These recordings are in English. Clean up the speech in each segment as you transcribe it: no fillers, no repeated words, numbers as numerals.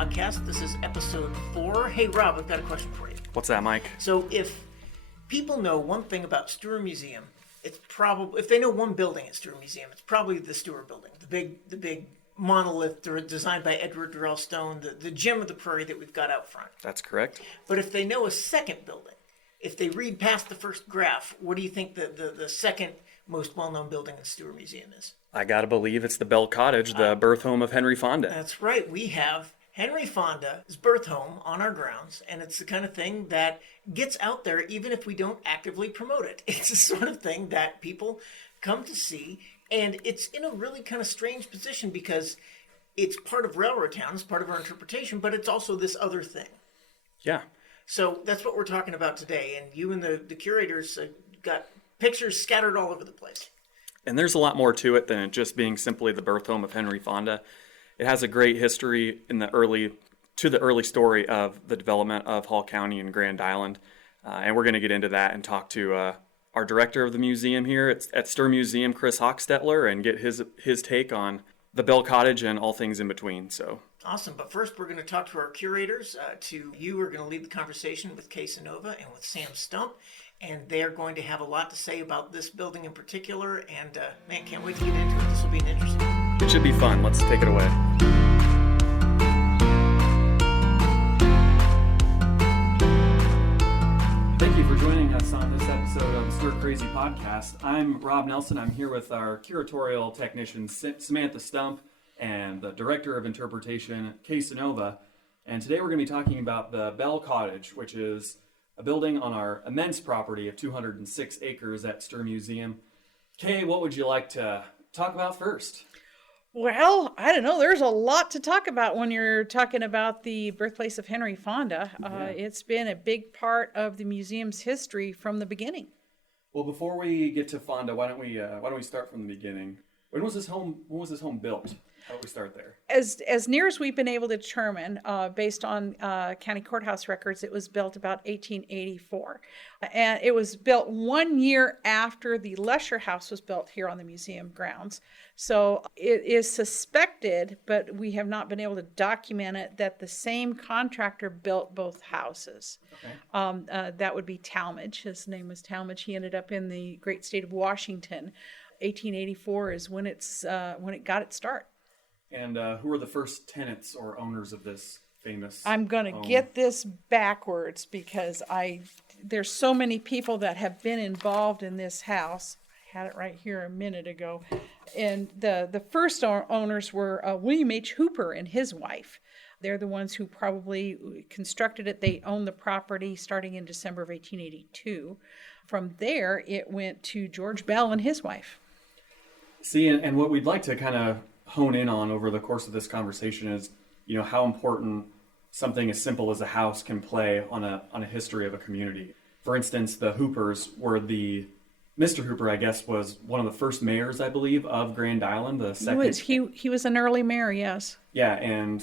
podcast. This is episode 4. Hey, Rob, I've got a question for you. What's that, Mike? So if people know one thing about Stuhr Museum, it's probably, if they know one building at Stuhr Museum, it's probably the Stuhr building, the big monolith designed by Edward Durrell Stone, the gem of the prairie that we've got out front. That's correct. But if they know a second building, if they read past the first graph, what do you think the second most well-known building in Stuhr Museum is? I gotta believe it's the Belle Cottage, the birth home of Henry Fonda. That's right. We have Henry Fonda's birth home on our grounds, and it's the kind of thing that gets out there even if we don't actively promote it. It's the sort of thing that people come to see, and it's in a really kind of strange position because it's part of Railroad Town, it's part of our interpretation, but it's also this other thing. Yeah. So that's what we're talking about today, and you and the curators got pictures scattered all over the place. And there's a lot more to it than it just being simply the birth home of Henry Fonda. It has a great history in the early story of the development of Hall County and Grand Island. And we're going to get into that and talk to our director of the museum here at Stuhr Museum, Chris Hochstetler, and get his take on the Belle Cottage and all things in between. So awesome. But first, we're going to talk to our curators. You are going to lead the conversation with Kay Sanova and with Sam Stump. And they are going to have a lot to say about this building in particular. And man, can't wait to get into it. This will be an interesting one. It should be fun. Let's take it away. Thank you for joining us on this episode of the Stuhr Crazy Podcast. I'm Rob Nelson. I'm here with our curatorial technician, Samantha Stump, and the director of interpretation, Kay Sanova. And today we're going to be talking about the Belle Cottage, which is a building on our immense property of 206 acres at Stuhr Museum. Kay, what would you like to talk about first? Well, I don't know. There's a lot to talk about when you're talking about the birthplace of Henry Fonda. It's been a big part of the museum's history from the beginning. Well, before we get to Fonda, why don't we start from the beginning? When was this home built? How do we start there? As near as we've been able to determine, based on county courthouse records, it was built about 1884. And it was built 1 year after the Lesher House was built here on the museum grounds. So it is suspected, but we have not been able to document it, that the same contractor built both houses. Okay. That would be Talmadge. His name was Talmadge. He ended up in the great state of Washington. 1884 is when it got its start. And who were the first tenants or owners of this famous I'm going to get this backwards because there's so many people that have been involved in this house. I had it right here a minute ago. And the first owners were William H. Hooper and his wife. They're the ones who probably constructed it. They owned the property starting in December of 1882. From there, it went to George Bell and his wife. See, and what we'd like to kind of hone in on over the course of this conversation is, how important something as simple as a house can play on a history of a community. For instance, the Hoopers were Mr. Hooper, I guess, was one of the first mayors, I believe, of Grand Island. The second. He was an early mayor, yes. Yeah, and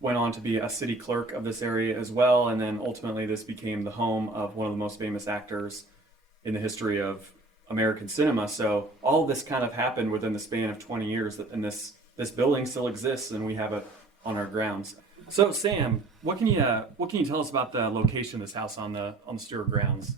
went on to be a city clerk of this area as well, and then ultimately this became the home of one of the most famous actors in the history of American cinema. So all of this kind of happened within the span of 20 years, and this building still exists, and we have it on our grounds. So Sam, what can you tell us about the location of this house on the Stuhr grounds?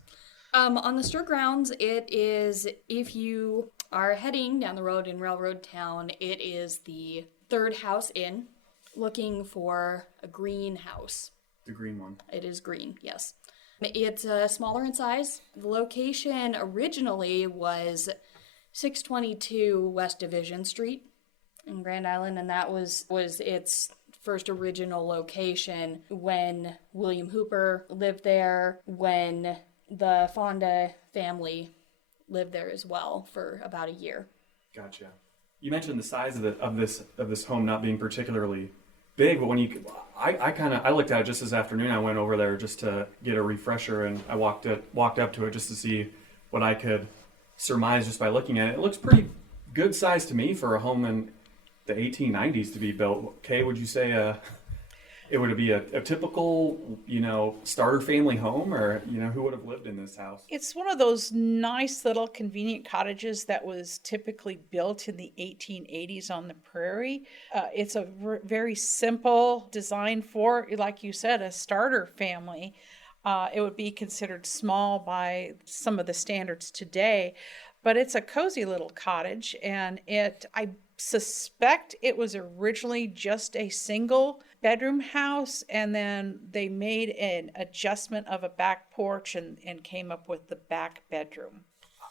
On the Stuhr grounds, it is, if you are heading down the road in Railroad Town, it is the third house in, looking for a green house. The green one. It is green, yes. It's smaller in size. The location originally was 622 West Division Street in Grand Island, and that was its first original location when William Hooper lived there, when the Fonda family lived there as well for about a year. Gotcha. You mentioned the size of this home not being particularly big, but I looked at it just this afternoon. I went over there just to get a refresher, and I walked up to it just to see what I could surmise just by looking at it. It looks pretty good size to me for a home in the 1890s to be built. Kay, would you say? It would be a typical, starter family home, or, who would have lived in this house? It's one of those nice little convenient cottages that was typically built in the 1880s on the prairie. It's a very simple design for, like you said, a starter family. It would be considered small by some of the standards today, but it's a cozy little cottage, and I suspect it was originally just a single bedroom house, and then they made an adjustment of a back porch and came up with the back bedroom.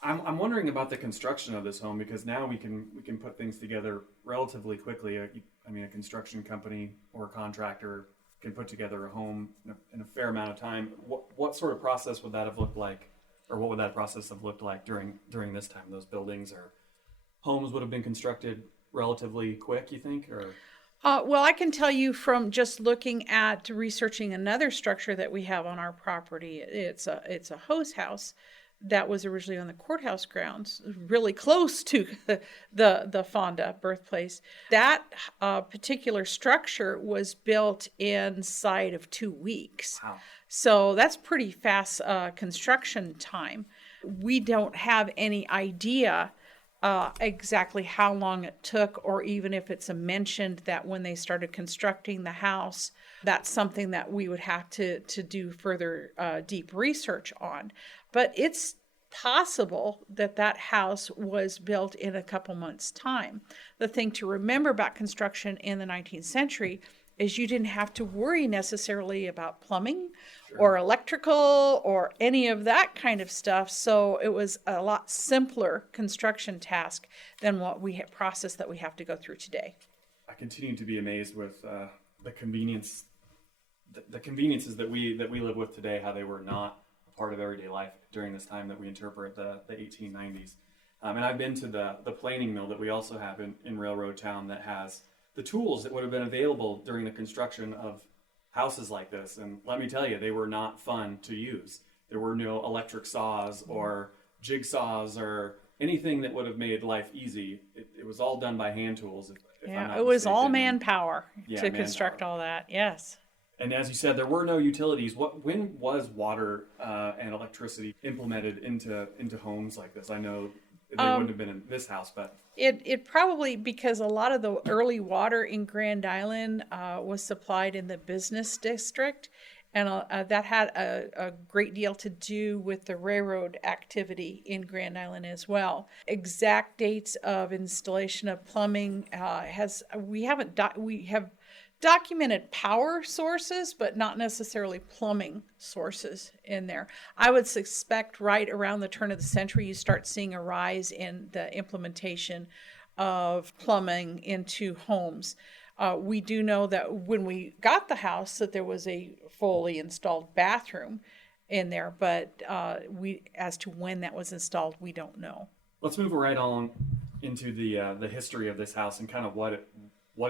I'm wondering about the construction of this home, because now we can put things together relatively quickly. A construction company or a contractor can put together a home in a fair amount of time. What sort of process would that have looked like, or what would that process have looked like during this time? Those buildings or homes would have been constructed relatively quick, you think, or? Well, I can tell you from just looking at researching another structure that we have on our property. It's a hose house that was originally on the courthouse grounds, really close to the Fonda birthplace. That particular structure was built inside of 2 weeks. Wow. So that's pretty fast construction time. We don't have any idea exactly how long it took, or even if it's mentioned that when they started constructing the house, that's something that we would have to do further deep research on. But it's possible that house was built in a couple months' time. The thing to remember about construction in the 19th century is you didn't have to worry necessarily about plumbing or electrical or any of that kind of stuff. So it was a lot simpler construction task than what process that we have to go through today. I continue to be amazed with the conveniences that we live with today, how they were not a part of everyday life during this time that we interpret the 1890s. And I've been to the planing mill that we also have in Railroad Town that has the tools that would have been available during the construction of houses like this. And let me tell you, they were not fun to use. There were no electric saws or jigsaws or anything that would have made life easy. It was all done by hand tools. If I'm not It was mistaken. all manpower to manpower. construct all that. Yes. And as you said, there were no utilities. When was water and electricity implemented into homes like this? I know they wouldn't have been in this house, but It probably, because a lot of the early water in Grand Island was supplied in the business district, and that had a great deal to do with the railroad activity in Grand Island as well. Exact dates of installation of plumbing we have documented power sources, but not necessarily plumbing sources in there. I would suspect right around the turn of the century, you start seeing a rise in the implementation of plumbing into homes. We do know that when we got the house that there was a fully installed bathroom in there, but as to when that was installed, we don't know. Let's move right on into the history of this house and kind of what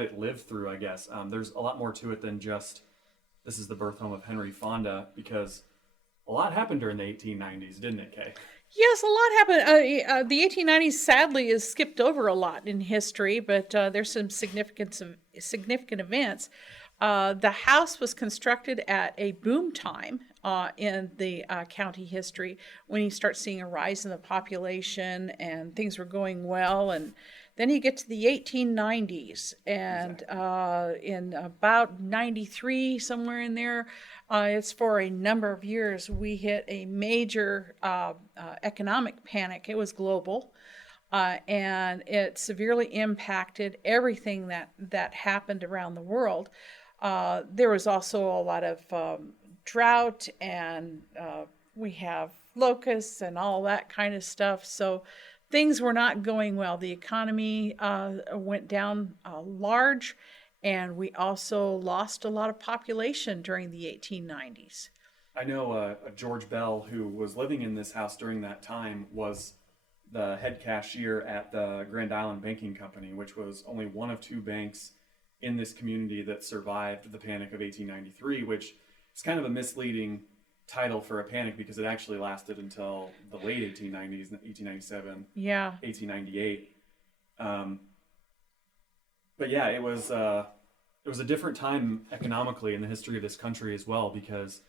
it lived through, I guess. There's a lot more to it than just this is the birth home of Henry Fonda, because a lot happened during the 1890s, didn't it, Kay? Yes, a lot happened. The 1890s sadly is skipped over a lot in history, but there's some significant events. The house was constructed at a boom time in the county history, when you start seeing a rise in the population and things were going well. And then you get to the 1890s, and in about 93, somewhere in there, it's for a number of years, we hit a major economic panic. It was global, and it severely impacted everything that happened around the world. There was also a lot of drought, and we have locusts and all that kind of stuff. So things were not going well. The economy went down large, and we also lost a lot of population during the 1890s. I know George Bell, who was living in this house during that time, was the head cashier at the Grand Island Banking Company, which was only one of two banks in this community that survived the Panic of 1893, which is kind of a misleading title for a panic, because it actually lasted until the late 1890s, 1897, 1898. But yeah, it was it was a different time economically in the history of this country as well, because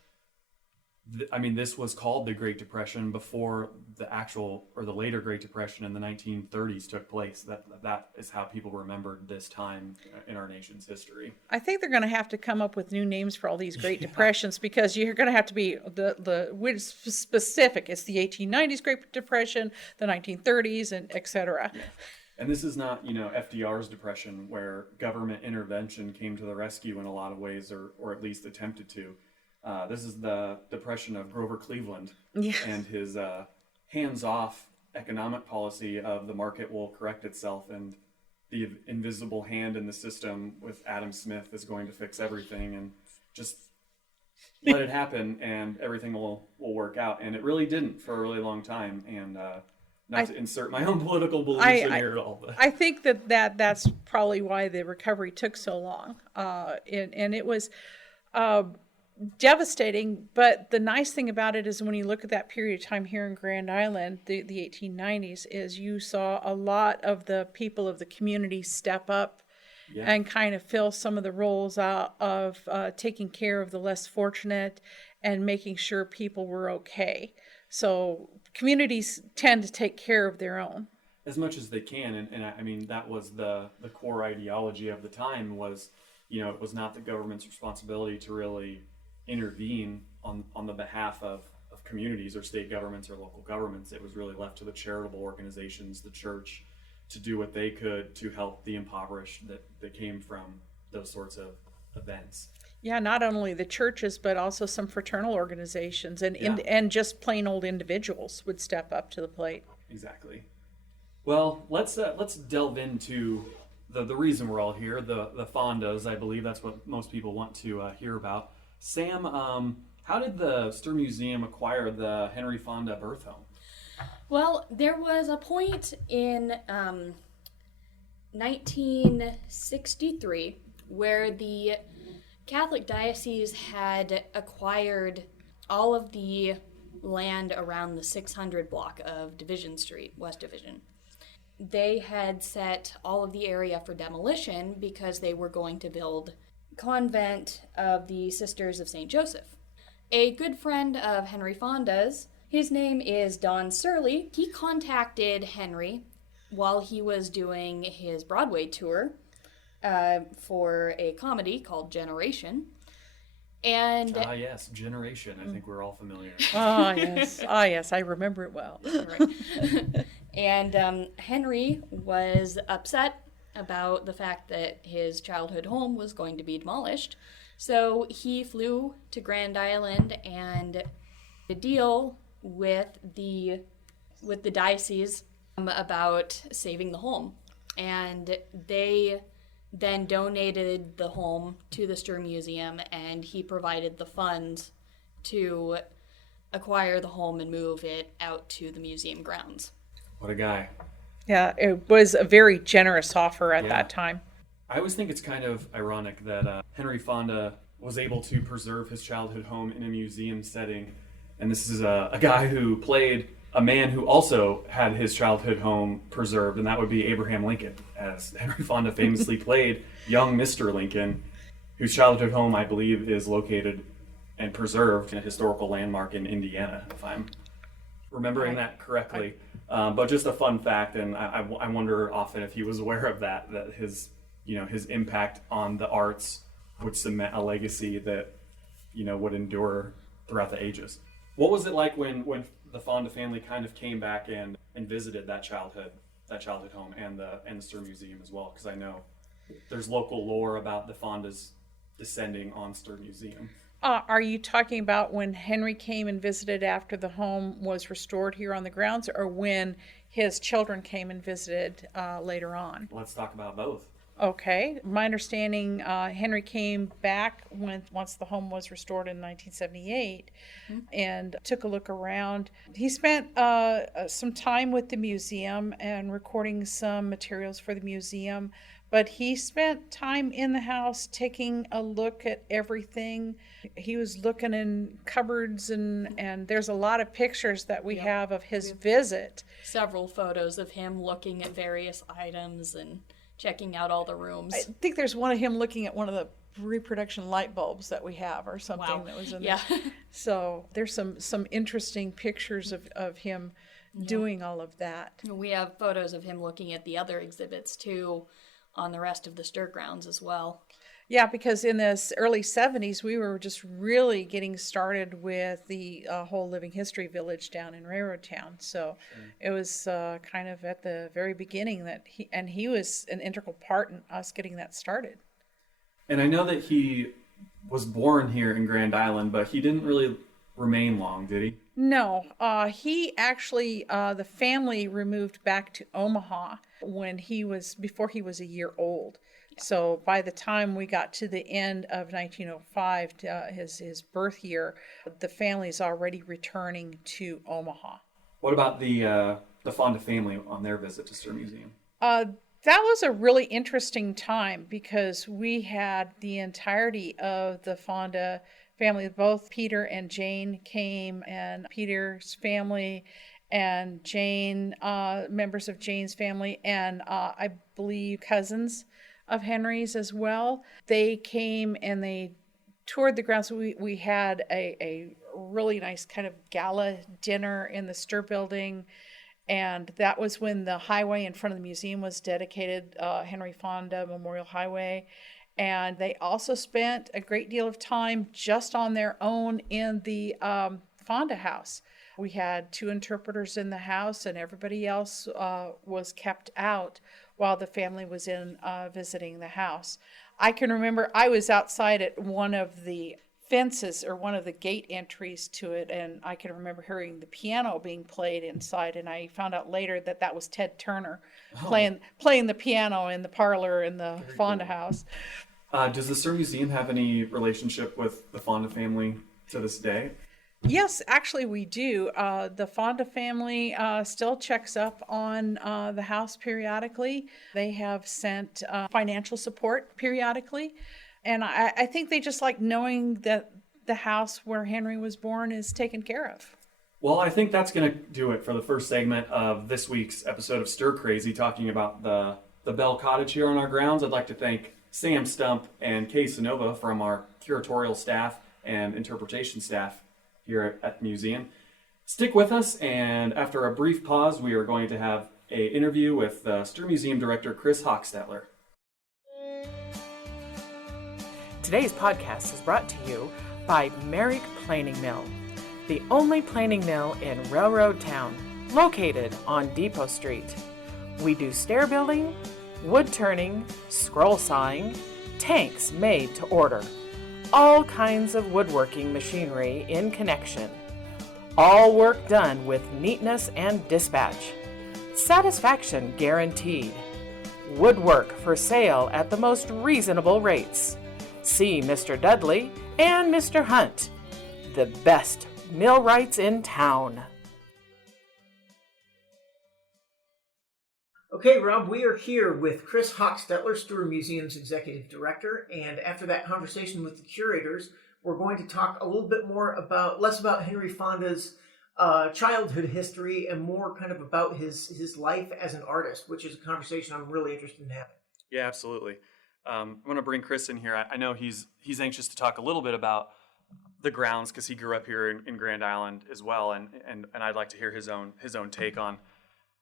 this was called the Great Depression before the actual or the later Great Depression in the 1930s took place. That is how people remembered this time in our nation's history. I think they're going to have to come up with new names for all these Great Depressions, because you're going to have to be the specific. It's the 1890s Great Depression, the 1930s, and etc. Yeah. And this is not, FDR's depression, where government intervention came to the rescue in a lot of ways, or at least attempted to. This is the depression of Grover Cleveland and his hands-off economic policy of the market will correct itself, and the invisible hand in the system with Adam Smith is going to fix everything, and just let it happen and everything will work out. And it really didn't for a really long time. And not to insert my own political beliefs in here at all. But I think that's probably why the recovery took so long. And it was devastating, but the nice thing about it is when you look at that period of time here in Grand Island, the 1890s, is you saw a lot of the people of the community step up and kind of fill some of the roles out of taking care of the less fortunate and making sure people were okay. So communities tend to take care of their own as much as they can, and that was the core ideology of the time was, it was not the government's responsibility to really intervene on the behalf of communities or state governments or local governments. It was really left to the charitable organizations, the church, to do what they could to help the impoverished that came from those sorts of events. Yeah, not only the churches, but also some fraternal organizations and just plain old individuals would step up to the plate. Exactly. Well, let's delve into the reason we're all here, the Fondas. I believe that's what most people want to hear about. Sam, how did the Stuhr Museum acquire the Henry Fonda birth home? Well, there was a point in 1963 where the Catholic diocese had acquired all of the land around the 600 block of Division Street, West Division. They had set all of the area for demolition because they were going to build convent of the Sisters of St. Joseph. A good friend of Henry Fonda's, his name is Don Surley. He contacted Henry while he was doing his Broadway tour for a comedy called Generation. And yes, Generation. I think we're all familiar. Yes, I remember it well. Right. And Henry was upset about the fact that his childhood home was going to be demolished. So he flew to Grand Island and a deal with the diocese about saving the home. And they then donated the home to the Stuhr Museum, and he provided the funds to acquire the home and move it out to the museum grounds. What a guy. Yeah, it was a very generous offer at that time. I always think it's kind of ironic that Henry Fonda was able to preserve his childhood home in a museum setting. And this is a guy who played a man who also had his childhood home preserved, and that would be Abraham Lincoln, as Henry Fonda famously played young Mr. Lincoln, whose childhood home, I believe, is located and preserved in a historical landmark in Indiana, if I'm remembering that correctly. But just a fun fact, and I wonder often if he was aware of that his impact on the arts would cement a legacy that, would endure throughout the ages. What was it like when the Fonda family kind of came back and visited that childhood home and the Stuhr Museum as well? Because I know there's local lore about the Fondas descending on Stuhr Museum. Are you talking about when Henry came and visited after the home was restored here on the grounds, or when his children came and visited later on? Let's talk about both. Okay. My understanding, Henry came back once the home was restored in 1978 and took a look around. He spent some time with the museum and recording some materials for the museum, but he spent time in the house taking a look at everything. He was looking in cupboards, and there's a lot of pictures that we have of his visit. Several photos of him looking at various items and checking out all the rooms. I think there's one of him looking at one of the reproduction light bulbs that we have or something that was in Yeah. there. So there's some interesting pictures of him doing all of that. We have photos of him looking at the other exhibits too on the rest of the Stuhr grounds as well. Yeah, because in the early 70s, we were just really getting started with the whole Living History Village down in Railroad Town. So it was kind of at the very beginning that he was an integral part in us getting that started. And I know that he was born here in Grand Island, but he didn't really remain long, did he? No, he actually, the family removed back to Omaha before he was a year old. So by the time we got to the end of 1905, his birth year, the family's already returning to Omaha. What about the Fonda family on their visit to Stuhr Museum? That was a really interesting time because we had the entirety of the Fonda family. Both Peter and Jane came, and Peter's family and Jane, members of Jane's family, and I believe cousins of Henry's as well. They came and they toured the grounds. We had a really nice kind of gala dinner in the Stuhr building, and that was when the highway in front of the museum was dedicated, Henry Fonda Memorial Highway. And they also spent a great deal of time just on their own in the Fonda House. We had 2 interpreters in the house, and everybody else was kept out while the family was in visiting the house. I can remember I was outside at one of the fences or one of the gate entries to it, and I can remember hearing the piano being played inside, and I found out later that that was Ted Turner playing the piano in the parlor in the Fonda House. Does the Stuhr Museum have any relationship with the Fonda family to this day? Yes, actually we do. The Fonda family still checks up on the house periodically. They have sent financial support periodically. And I think they just like knowing that the house where Henry was born is taken care of. Well, I think that's going to do it for the first segment of this week's episode of Stuhr Crazy, talking about the Belle Cottage here on our grounds. I'd like to thank Sam Stump and Kay Sanova from our curatorial staff and interpretation staff here at the museum. Stick with us, and after a brief pause, we are going to have an interview with Stuhr Museum Director Chris Hochstetler. Today's podcast is brought to you by Merrick Planing Mill, the only planing mill in Railroad Town, located on Depot Street. We do stair building, wood turning, scroll sawing, tanks made to order, all kinds of woodworking machinery in connection. All work done with neatness and dispatch. Satisfaction guaranteed. Woodwork for sale at the most reasonable rates. See Mr. Dudley and Mr. Hunt, the best millwrights in town. Okay, Rob, we are here with Chris Hochstetler, Stuhr Museum's Executive Director, and after that conversation with the curators, we're going to talk a little bit less about Henry Fonda's childhood history and more kind of about his life as an artist, which is a conversation I'm really interested in having. Yeah, absolutely. I'm going to bring Chris in here. I know he's anxious to talk a little bit about the grounds because he grew up here in Grand Island as well, and I'd like to hear his own take on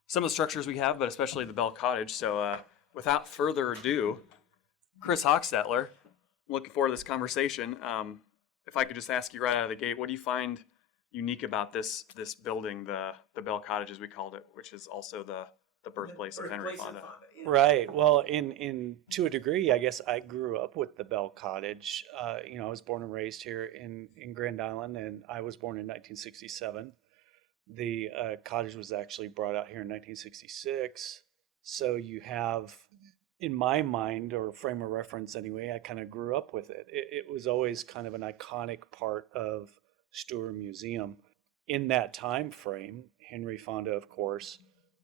some of the structures we have, but especially the Belle Cottage. So without further ado, Chris Hochstetler, looking forward to this conversation. If I could just ask you right out of the gate, what do you find unique about this building, the Belle Cottage as we called it, which is also the birthplace of Henry Fonda? Yeah. Right. Well, in to a degree, I guess I grew up with the Belle Cottage. I was born and raised here in Grand Island, and I was born in 1967. The cottage was actually brought out here in 1966. So you have, in my mind, or frame of reference anyway, I kind of grew up with it. It was always kind of an iconic part of Stuhr Museum. In that time frame, Henry Fonda, of course,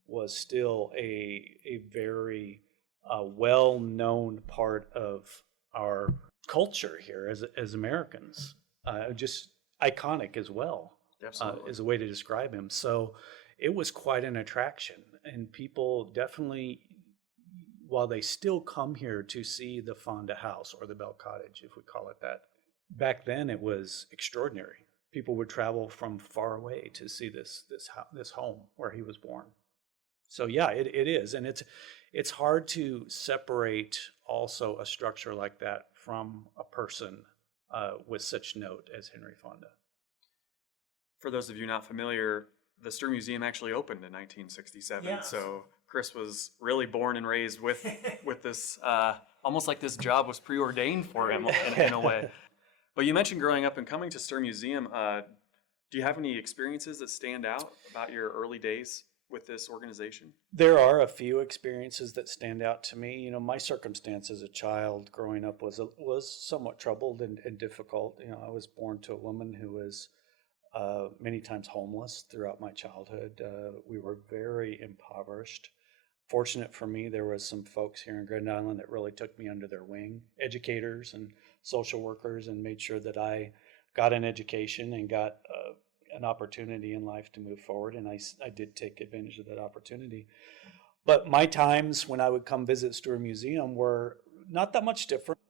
was still a very well-known part of our culture here as Americans. Just iconic as well. Is a way to describe him. So it was quite an attraction, and people definitely while they still come here to see the Fonda House or the Belle Cottage, if we call it that, back then it was extraordinary. People would travel from far away to see this home where he was born. So yeah, it is, and it's hard to separate also a structure like that from a person with such note as Henry Fonda. For those of you not familiar, the Stuhr Museum actually opened in 1967. Yeah. So Chris was really born and raised with this, almost like this job was preordained for him in a way. But you mentioned growing up and coming to Stuhr Museum. Do you have any experiences that stand out about your early days with this organization? There are a few experiences that stand out to me. My circumstance as a child growing up was somewhat troubled and difficult. I was born to a woman who was many times homeless throughout my childhood. We were very impoverished. Fortunate for me, there was some folks here in Grand Island that really took me under their wing, educators and social workers, and made sure that I got an education and got an opportunity in life to move forward. And I did take advantage of that opportunity. But my times when I would come visit Stuhr Museum were not that much different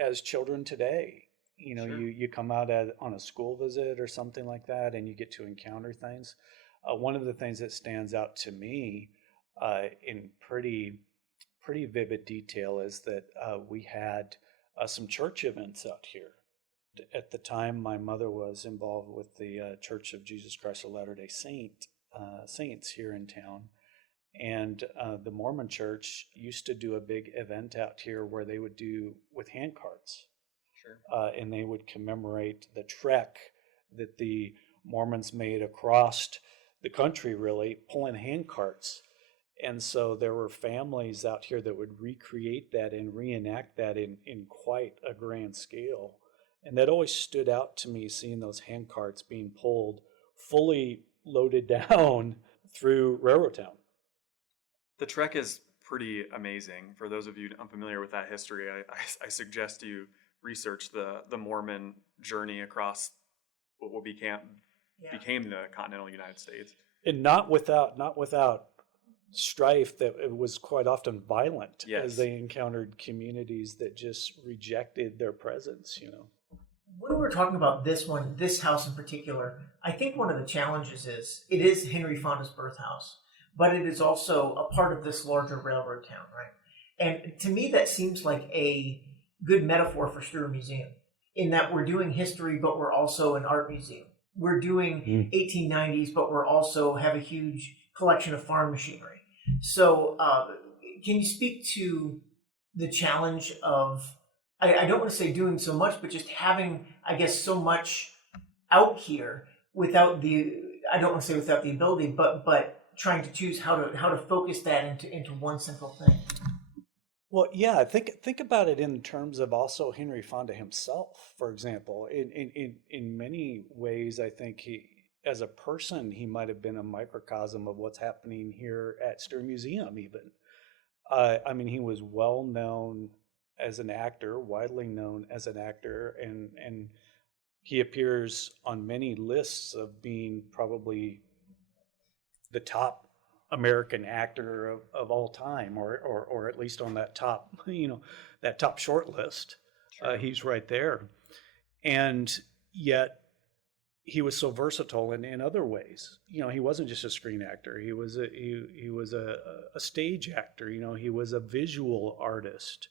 as children today. Sure. You come out on a school visit or something like that, and you get to encounter things. One of the things that stands out to me in pretty vivid detail is that we had some church events out here. At the time, my mother was involved with the Church of Jesus Christ of Latter-day Saints here in town. And the Mormon Church used to do a big event out here where they would do with hand carts. Sure. And they would commemorate the trek that the Mormons made across the country, really, pulling hand carts. And so there were families out here that would recreate that and reenact that in quite a grand scale. And that always stood out to me, seeing those hand carts being pulled, fully loaded down through Railroad Town. The trek is pretty amazing. For those of you unfamiliar with that history, I suggest you research the Mormon journey across what became the continental United States. And not without strife that it was quite often violent. Yes. As they encountered communities that just rejected their presence, When we're talking about this house in particular, I think one of the challenges is it is Henry Fonda's birth house, but it is also a part of this larger railroad town, right? And to me, that seems like a good metaphor for Stuhr Museum, in that we're doing history, but we're also an art museum. We're doing 1890s, but we're also have a huge collection of farm machinery. So can you speak to the challenge of, I don't want to say doing so much, but just having, I guess, so much out here without the ability, but trying to choose how to focus that into one central thing? Well, yeah, think about it in terms of also Henry Fonda himself, for example. In many ways, I think he, as a person, he might have been a microcosm of what's happening here at Stuhr Museum even. He was well known as an actor, widely known as an actor, and he appears on many lists of being probably the top American actor of all time, or at least on that top, that top short list. Sure. He's right there. And yet he was so versatile in other ways. He wasn't just a screen actor. He was a stage actor. He was a visual artist.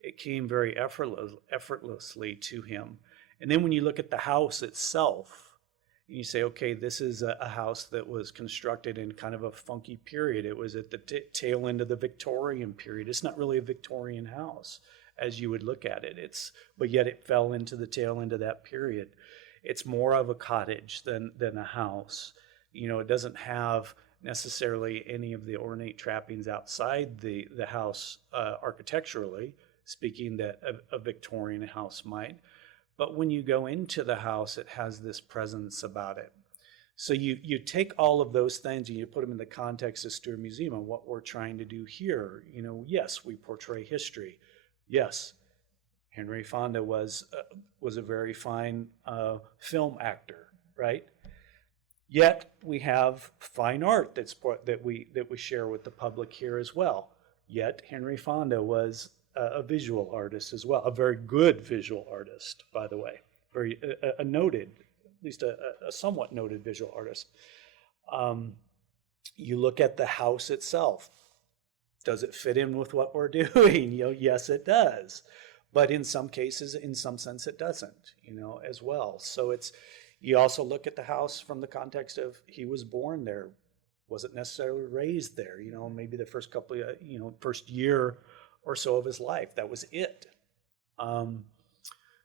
It came very effortlessly to him. And then when you look at the house itself, you say, okay, this is a house that was constructed in kind of a funky period. It was at the tail end of the Victorian period. It's not really a Victorian house as you would look at it. But yet it fell into the tail end of that period. It's more of a cottage than a house. It doesn't have necessarily any of the ornate trappings outside the house architecturally speaking that a Victorian house might. But when you go into the house, it has this presence about it. So you take all of those things and you put them in the context of Stuhr Museum and what we're trying to do here. Yes, we portray history. Yes, Henry Fonda was a very fine film actor, right? Yet we have fine art that we share with the public here as well. Yet Henry Fonda was a visual artist as well, a very good visual artist, by the way, very a noted, at least a somewhat noted visual artist. You look at the house itself. Does it fit in with what we're doing? Yes, it does. But in some cases, in some sense, it doesn't, as well. So you also look at the house from the context of he was born there, wasn't necessarily raised there, maybe the first couple of, first year or so of his life. That was it.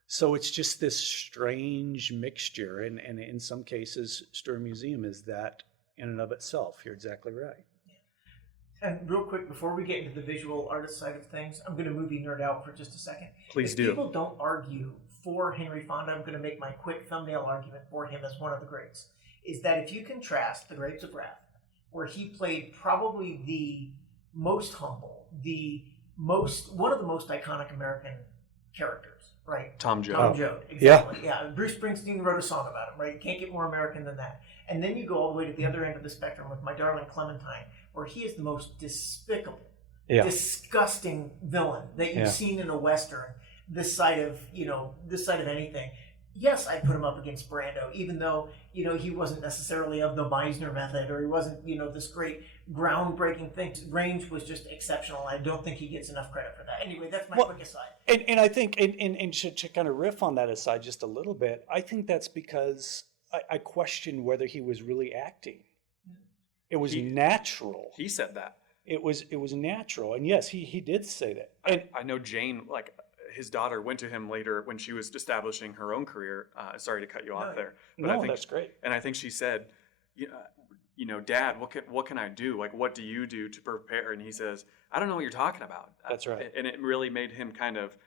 So it's just this strange mixture. And in some cases, Stuhr Museum is that in and of itself. You're exactly right. And real quick, before we get into the visual artist side of things, I'm going to movie nerd out for just a second. Please if do. People don't argue for Henry Fonda. I'm going to make my quick thumbnail argument for him as one of the greats. Is that if you contrast The Grapes of Wrath, where he played probably the most humble, one of the most iconic American characters, right? Tom Joad. Tom Joad, exactly. Yeah. Bruce Springsteen wrote a song about him, right? You can't get more American than that. And then you go all the way to the other end of the spectrum with My Darling Clementine, where he is the most despicable, disgusting villain that you've seen in a Western, this side of anything. Yes, I'd put him up against Brando, even though, he wasn't necessarily of the Meisner method, or he wasn't, this great groundbreaking thing. His range was just exceptional. I don't think he gets enough credit for that. Anyway, that's my quick aside. And I think, and to kind of riff on that aside just a little bit, I think that's because I question whether he was really acting. It was natural. He said that. It was natural. And yes, he did say that. And I know Jane, his daughter went to him later when she was establishing her own career. Sorry to cut you off there. But I think, that's great. And I think she said, Dad, what can I do? What do you do to prepare? And he says, I don't know what you're talking about. That's right. And it really made him kind of,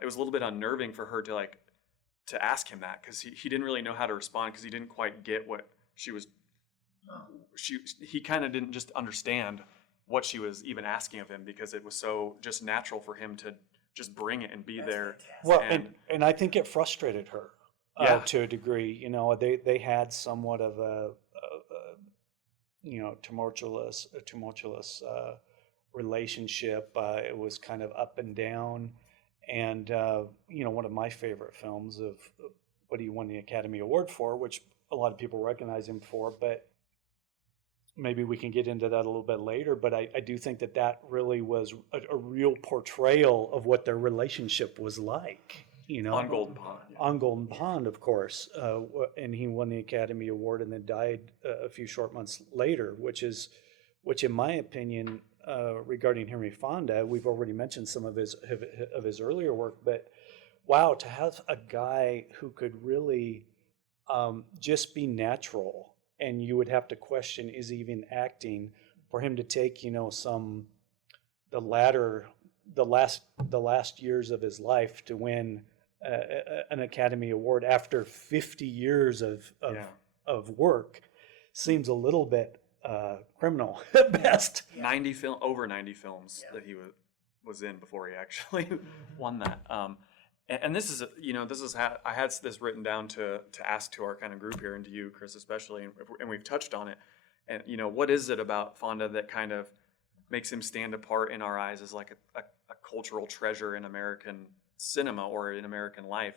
it was a little bit unnerving for her to ask him that, because he didn't really know how to respond, because he didn't quite get what she was, he kind of didn't just understand what she was even asking of him, because it was so just natural for him to just bring it and be there. Well, and I think it frustrated her to a degree. They had somewhat of a tumultuous relationship. It was kind of up and down. And, one of my favorite films of what he won the Academy Award for, which a lot of people recognize him for, but maybe we can get into that a little bit later. But I do think that really was a real portrayal of what their relationship was like. On Golden Pond. On Golden Pond, of course. And he won the Academy Award and then died a few short months later, which in my opinion, regarding Henry Fonda, we've already mentioned some of his earlier work, but wow, to have a guy who could really just be natural, and you would have to question, is he even acting, for him to take the last years of his life to win an Academy Award after 50 years of work seems a little bit criminal at best. Over 90 films that he was in before he actually won that. And this is how I had this written down to ask to our kind of group here, and to you, Chris, especially, and we've touched on it. And what is it about Fonda that kind of makes him stand apart in our eyes as like a cultural treasure in American cinema or in American life?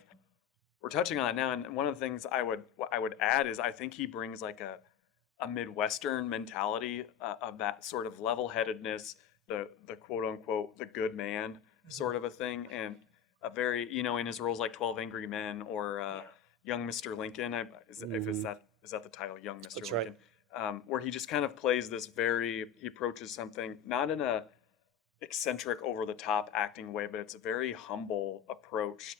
We're touching on that now, and one of the things I would add is I think he brings like a Midwestern mentality of that sort of level-headedness, the quote unquote the good man sort of a thing, and a very in his roles like 12 Angry Men or Young Mr. Lincoln. Is that the title, Young Mr. That's Lincoln? Right. Where he just kind of plays this he approaches something not in a eccentric, over the top acting way, but it's a very humble approach.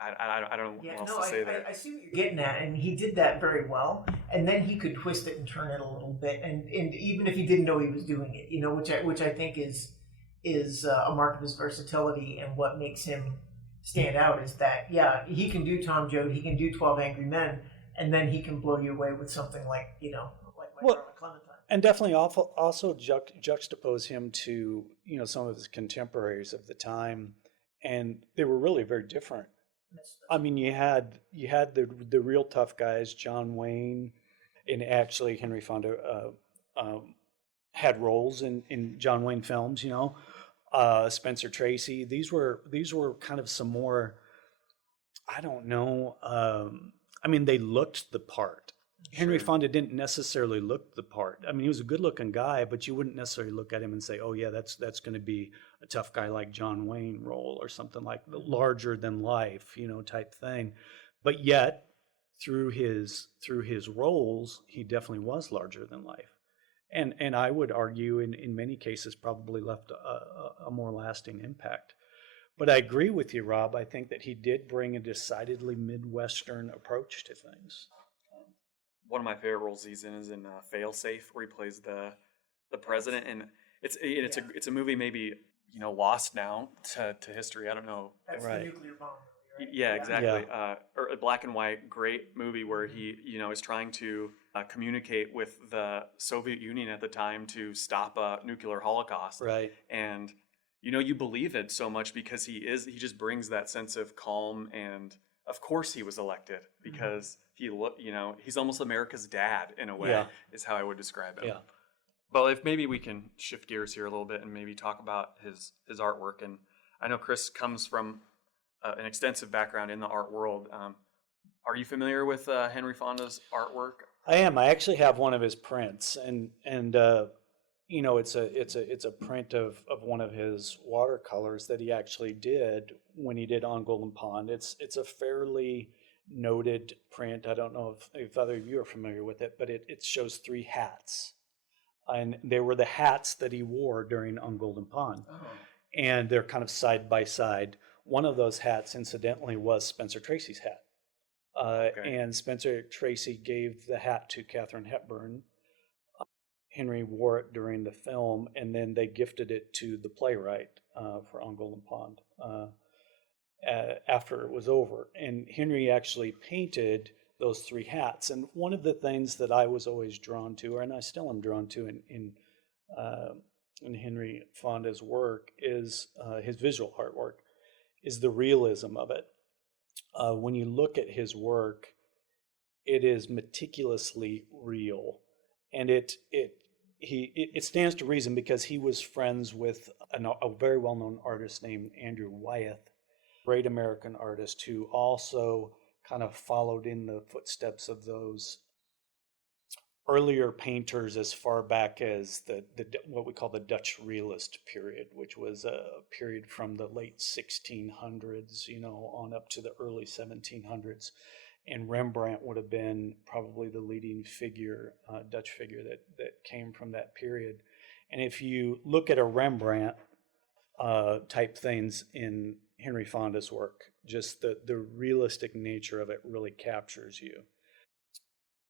I don't know what else to say there. I see what you're getting at, and he did that very well. And then he could twist it and turn it a little bit, and even if he didn't know he was doing it, which I think is a mark of his versatility, and what makes him stand out is that he can do Tom Joad, he can do 12 Angry Men, and then he can blow you away with something like Clementine. And definitely also juxtapose him to some of his contemporaries of the time, and they were really very different. I mean, you had the real tough guys, John Wayne, and actually Henry Fonda had roles in John Wayne films, you know, Spencer Tracy. These were kind of some more, I don't know. I mean, they looked the part. Henry Fonda didn't necessarily look the part. I mean, he was a good-looking guy, but you wouldn't necessarily look at him and say, "Oh, yeah, that's going to be a tough guy like John Wayne role or something like the larger than life, you know, type thing." But yet, through his roles, he definitely was larger than life, and I would argue in many cases probably left a more lasting impact. But I agree with you, Rob. I think that he did bring a decidedly Midwestern approach to things. One of my favorite roles he's in is in Failsafe, where he plays the president, and it's a movie maybe lost now to history. I don't know. That's Right. the nuclear bomb. Right? Yeah, exactly. Or a black and white, great movie where he is trying to communicate with the Soviet Union at the time to stop a nuclear holocaust. Right. And you believe it so much because he just brings that sense of calm, and of course he was elected because he's almost America's dad in a way, is how I would describe him. Yeah. But if maybe we can shift gears here a little bit and maybe talk about his artwork. And I know Chris comes from an extensive background in the art world. Are you familiar with Henry Fonda's artwork? I am. I actually have one of his prints, and it's a print of one of his watercolors that he actually did when he did On Golden Pond. It's a fairly noted print. I don't know if other of you are familiar with it, but it shows 3 hats, and they were the hats that he wore during On Golden Pond, and they're kind of side by side. One of those hats, incidentally, was Spencer Tracy's hat. And Spencer Tracy gave the hat to Katharine Hepburn. Henry wore it during the film, and then they gifted it to the playwright for On Golden Pond after it was over. And Henry actually painted those 3 hats. And one of the things that I was always drawn to, and I still am drawn to in Henry Fonda's work, is his visual artwork, is the realism of it. When you look at his work, it is meticulously real, and it stands to reason because he was friends with a very well-known artist named Andrew Wyeth, great American artist who also kind of followed in the footsteps of those earlier painters as far back as the what we call the Dutch realist period, which was a period from the late 1600s, on up to the early 1700s. And Rembrandt would have been probably the leading figure, Dutch figure that came from that period. And if you look at a Rembrandt type things in Henry Fonda's work, just the realistic nature of it really captures you.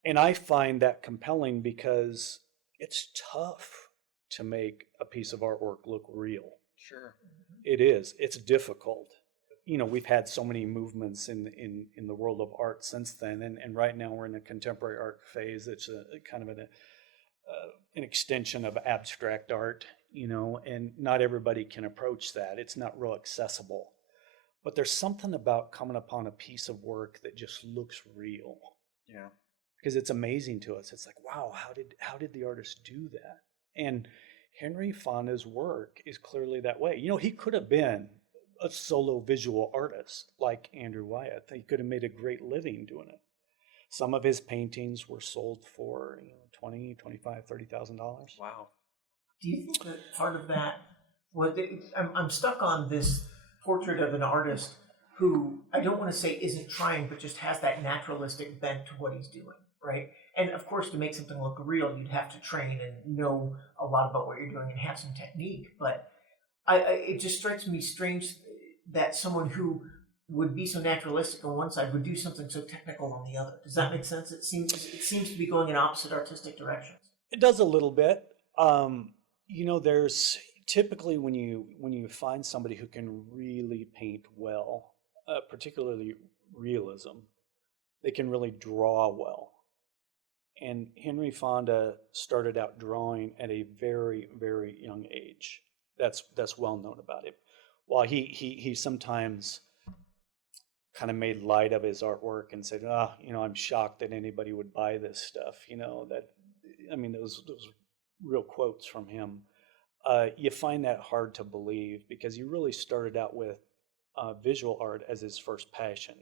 And I find that compelling because it's tough to make a piece of artwork look real. Sure. It is. It's difficult. We've had so many movements in the world of art since then, and right now we're in a contemporary art phase. It's a kind of an extension of abstract art, and not everybody can approach that. It's not real accessible. But there's something about coming upon a piece of work that just looks real. Yeah. Because it's amazing to us. It's like, wow, how did the artist do that? And Henry Fonda's work is clearly that way. He could have been a solo visual artist like Andrew Wyeth. He could have made a great living doing it. Some of his paintings were sold for $20,000, $25,000, $30,000. Wow. Do you think that part of that I'm stuck on this portrait of an artist who I don't want to say isn't trying, but just has that naturalistic bent to what he's doing, right? And of course, to make something look real, you'd have to train and know a lot about what you're doing and have some technique. But it just strikes me strange that someone who would be so naturalistic on one side would do something so technical on the other. Does that make sense? It seems to be going in opposite artistic directions. It does a little bit. There's typically when you find somebody who can really paint well, particularly realism, they can really draw well. And Henry Fonda started out drawing at a very, very young age. That's well known about him. While he sometimes kind of made light of his artwork and said, I'm shocked that anybody would buy this stuff. Those real quotes from him. You find that hard to believe because he really started out with visual art as his first passion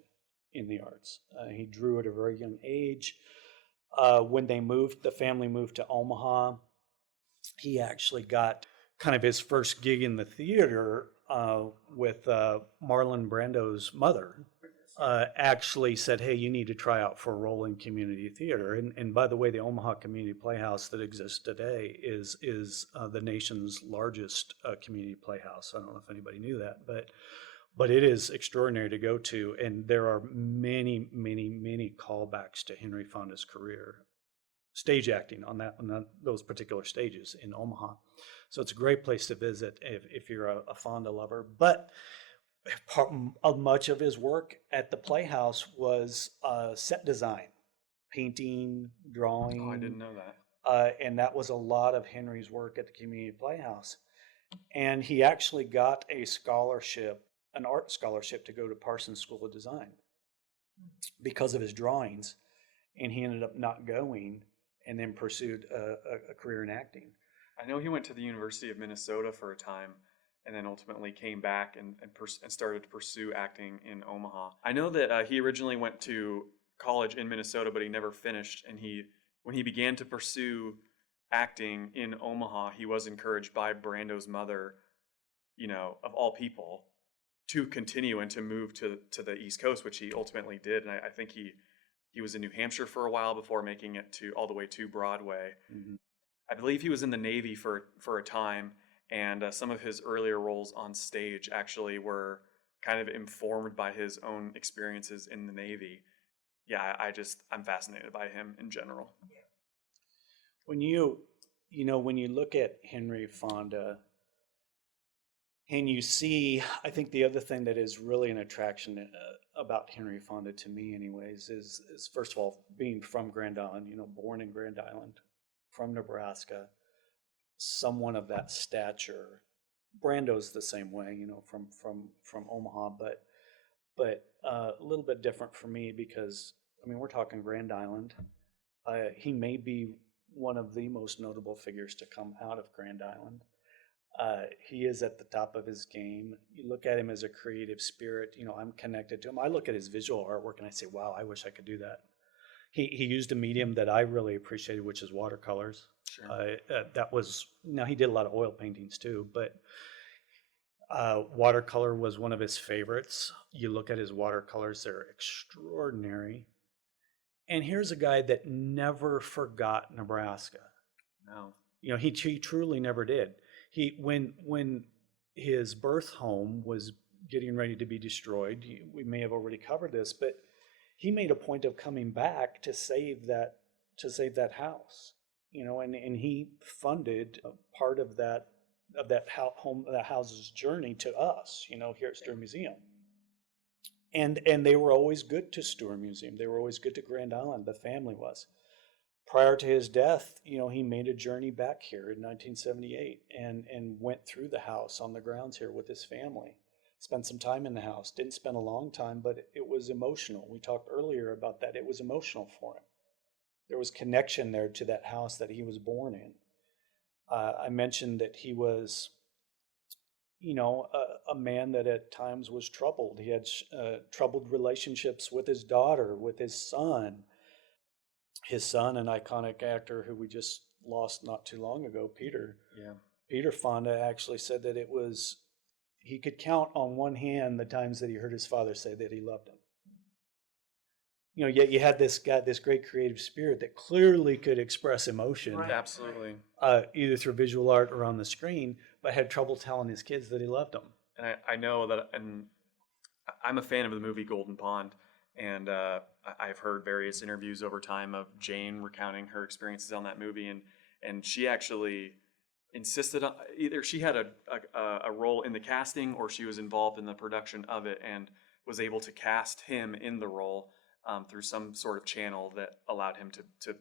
in the arts. He drew at a very young age. When the family moved to Omaha, he actually got kind of his first gig in the theater with Marlon Brando's mother. Actually said, hey, you need to try out for a role in community theater. And by the way, the Omaha Community Playhouse that exists today is the nation's largest community playhouse. I don't know if anybody knew that, but it is extraordinary to go to. And there are many, many, many callbacks to Henry Fonda's career, stage acting on those particular stages in Omaha. So it's a great place to visit if you're a Fonda lover. But much of his work at the Playhouse was set design, painting, drawing. Oh, I didn't know that. And that was a lot of Henry's work at the Community Playhouse. And he actually got a scholarship, an art scholarship, to go to Parsons School of Design because of his drawings. And he ended up not going and then pursued a career in acting. I know he went to the University of Minnesota for a time, and then ultimately came back and started to pursue acting in Omaha. I know that he originally went to college in Minnesota, but he never finished. And when he began to pursue acting in Omaha, he was encouraged by Brando's mother, of all people, to continue and to move to the East Coast, which he ultimately did. And I think he was in New Hampshire for a while before making it all the way to Broadway. Mm-hmm. I believe he was in the Navy for a time. And some of his earlier roles on stage actually were kind of informed by his own experiences in the Navy. Yeah, I'm fascinated by him in general. When you look at Henry Fonda and you see, I think the other thing that is really an attraction about Henry Fonda, to me anyways, is first of all, being from Grand Island, born in Grand Island, from Nebraska, someone of that stature. Brando's the same way, from Omaha, but a little bit different for me because we're talking Grand Island. He may be one of the most notable figures to come out of Grand Island. He is at the top of his game. You look at him as a creative spirit. I'm connected to him. I look at his visual artwork and I say, wow, I wish I could do that. He used a medium that I really appreciated, which is watercolors. Sure. He did a lot of oil paintings too, but watercolor was one of his favorites. You look at his watercolors, they're extraordinary. And here's a guy that never forgot Nebraska. No. He truly never did. When his birth home was getting ready to be destroyed, we may have already covered this, but he made a point of coming back to save that house, and he funded a part of that house's journey to us, here at Stuhr Museum. And they were always good to Stuhr Museum. They were always good to Grand Island. The family was. Prior to his death, he made a journey back here in 1978 and went through the house on the grounds here with his family. Spent some time in the house. Didn't spend a long time, but it was emotional. We talked earlier about that. It was emotional for him. There was connection there to that house that he was born in. I mentioned that he was, a man that at times was troubled. He had troubled relationships with his daughter, with his son. His son, an iconic actor who we just lost not too long ago, Peter. Yeah. Peter Fonda actually said that he could count on one hand the times that he heard his father say that he loved him. Yet you had this great creative spirit that clearly could express emotion. Right. Absolutely. Either through visual art or on the screen, but had trouble telling his kids that he loved them. And I know that, and I'm a fan of the movie Golden Pond, and I've heard various interviews over time of Jane recounting her experiences on that movie, and she actually insisted on either she had a role in the casting or she was involved in the production of it and was able to cast him in the role through some sort of channel that allowed him to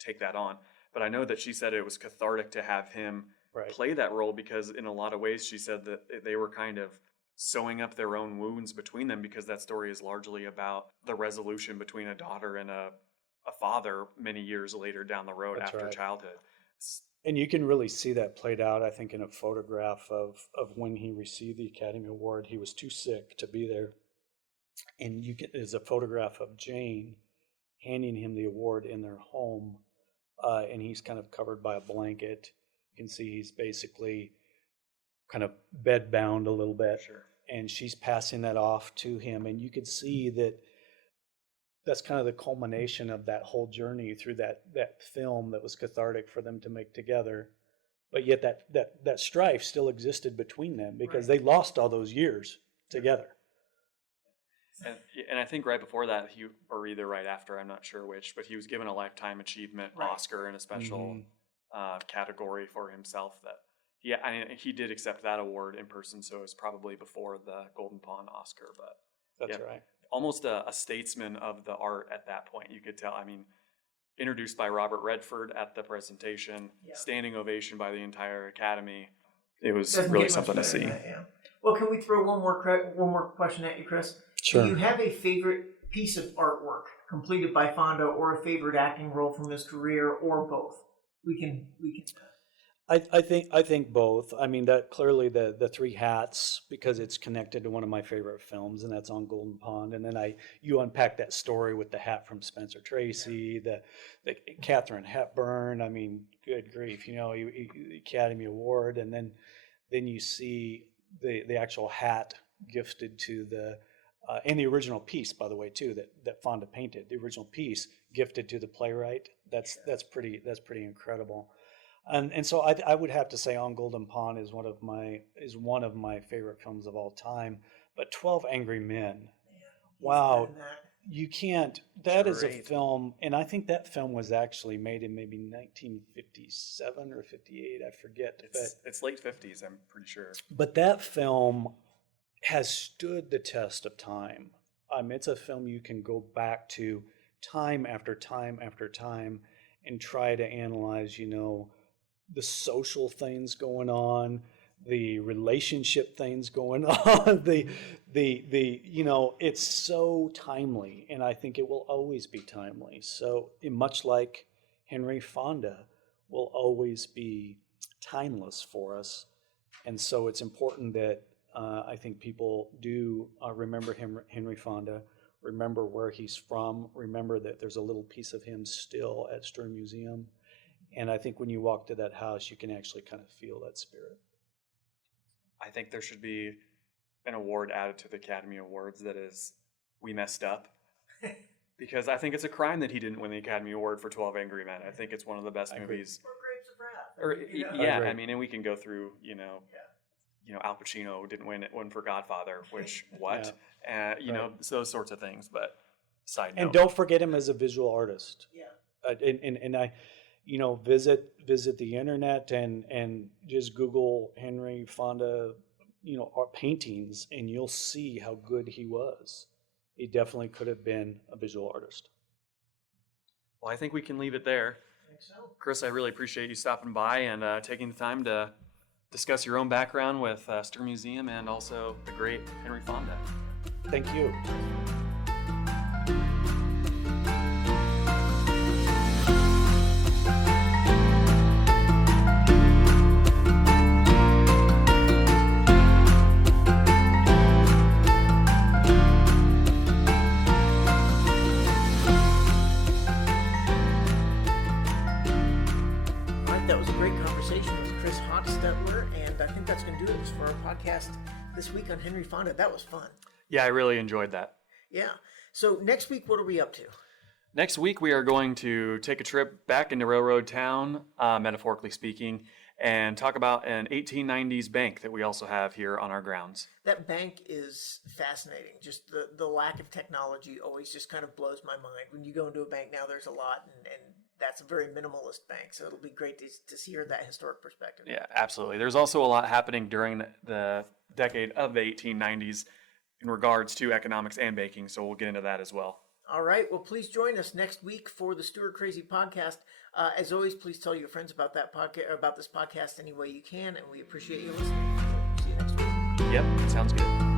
take that on. But I know that she said it was cathartic to have him play that role because in a lot of ways she said that they were kind of sewing up their own wounds between them because that story is largely about the resolution between a daughter and a father many years later down the road. That's after childhood. And you can really see that played out, I think, in a photograph of when he received the Academy Award. He was too sick to be there. And there's a photograph of Jane handing him the award in their home. And he's kind of covered by a blanket. You can see he's basically kind of bed bound a little bit. Sure. And she's passing that off to him. And you could see that that's kind of the culmination of that whole journey through that film that was cathartic for them to make together. But yet that strife still existed between them because they lost all those years together. And I think right before that, or either right after, I'm not sure which, but he was given a Lifetime Achievement Oscar in a special category for himself. He did accept that award in person, so it was probably before the Golden Pawn Oscar. But that's right. Almost a statesman of the art at that point, you could tell. I mean, introduced by Robert Redford at the presentation, standing ovation by the entire Academy. It was really something to see. Well, can we throw one more question at you, Chris? Sure. Do you have a favorite piece of artwork completed by Fonda, or a favorite acting role from his career, or both? We can. I think both. I mean, that clearly the Three Hats, because it's connected to one of my favorite films, and that's on Golden Pond. And then you unpack that story with the hat from Spencer Tracy, the Katharine Hepburn. I mean, good grief, the Academy Award, and then you see the actual hat gifted to and the original piece, by the way, too, that Fonda painted. The original piece gifted to the playwright. That's pretty incredible. And so I would have to say On Golden Pond is one of my favorite films of all time. But 12 Angry Men, wow, you can't. That is a film, and I think that film was actually made in maybe 1957 or 58. I forget. It's late 50s, I'm pretty sure. But that film has stood the test of time. It's a film you can go back to time after time after time and try to analyze, the social things going on, the relationship things going on, it's so timely, and I think it will always be timely. So much like Henry Fonda will always be timeless for us. And so it's important that I think people do remember Henry Fonda, remember where he's from, remember that there's a little piece of him still at Stuhr Museum. And I think when you walk to that house, you can actually kind of feel that spirit. I think there should be an award added to the Academy Awards that is, we messed up. Because I think it's a crime that he didn't win the Academy Award for 12 Angry Men. I think it's one of the best movies. Or Grapes of Wrath. I mean, and we can go through, Al Pacino didn't win for Godfather, which, what? So those sorts of things, but side note. And don't forget him as a visual artist. Yeah. And I... visit the internet and just Google Henry Fonda, art paintings, and you'll see how good he was. He definitely could have been a visual artist. Well, I think we can leave it there. I think so. Chris, I really appreciate you stopping by and taking the time to discuss your own background with Stuhr Museum and also the great Henry Fonda. Thank you. Hochstetler, and I think that's going to do it for our podcast this week on Henry Fonda. That was fun. Yeah, I really enjoyed that. Yeah. So next week, what are we up to? Next week, we are going to take a trip back into Railroad Town, metaphorically speaking, and talk about an 1890s bank that we also have here on our grounds. That bank is fascinating. Just the lack of technology always just kind of blows my mind. When you go into a bank now, there's a lot, and that's a very minimalist bank, so it'll be great to hear that historic perspective. Yeah, absolutely. There's also a lot happening during the decade of the 1890s in regards to economics and banking, so we'll get into that as well. All right. Well, please join us next week for the Stuhr Crazy Podcast. As always, please tell your friends about this podcast any way you can, and we appreciate you listening. See you next week. Yep, sounds good.